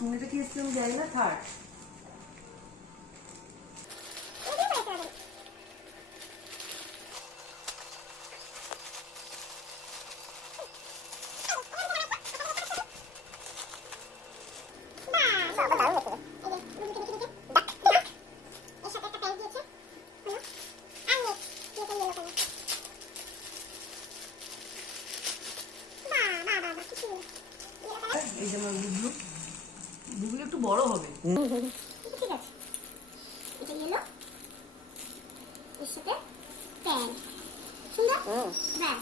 এটা কি সিস্টেম যাই না থার্ড এই যে আমার বুবলু বুবলু একটু বড় হবে ঠিক আছে এটা ইয়েলো এর সাথে প্যান্ট সুন্দর ব্যাস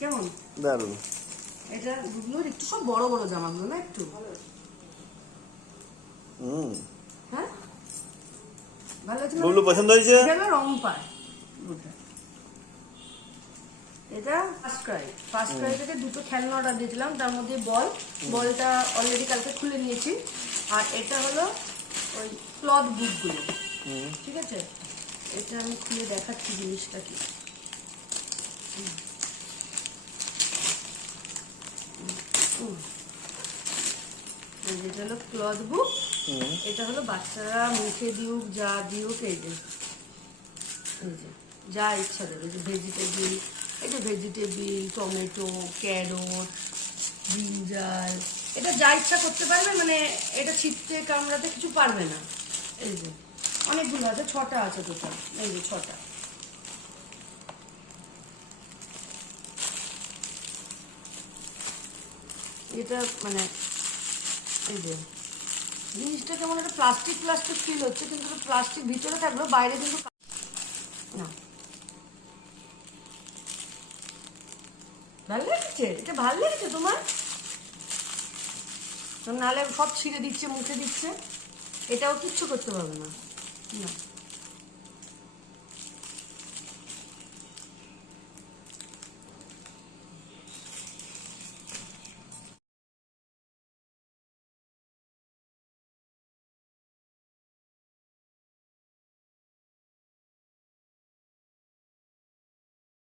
কেমন দারুণ। এটা বুবলুর একটু সব বড় বড় জামাগুলো না একটু হ্যাঁ ভালো আছে বুবলু পছন্দ হয়েছে? এটা রং পায় এটা ফার্স্ট ক্রাই থেকে দুটো খেলনা অর্ডার দিয়েছিলাম, তার মধ্যে বলটা অলরেডি কালকে খুলে নিয়েছি। আর এটা হলো ওই ক্লথ বুটগুলো, ঠিক আছে? এটা আমি খুলে দেখাচ্ছি জিনিসটা কি। যেটা হলো ক্লথ বুক, এটা হলো বাচ্চারা মুখে দিউক যা দিউক এই যে যা ইচ্ছা দেবে, যে ভেজিটেবিল, এই যে ভেজিটেবিল, টমেটো, ক্যারট, ব্রিঞ্জাল, এটা যা ইচ্ছা করতে পারবে, মানে এটা ছিটতে কামড়াতে কিছু পারবে না। এই যে অনেকগুলো আছে, 6টা আছে টোটাল, এই যে 6টা। এটা মানে এই যে জিনিসটা কেমন একটা প্লাস্টিক ফিল হচ্ছে, কিন্তু প্লাস্টিক ভিতরে থাকলেও বাইরে কিন্তু না। ভালো লেগেছে? এটা ভালো লেগেছে তোমার? নাহলে সব ছিঁড়ে দিচ্ছে, মুখে দিচ্ছে, এটাও কিচ্ছু করতে পারবে না।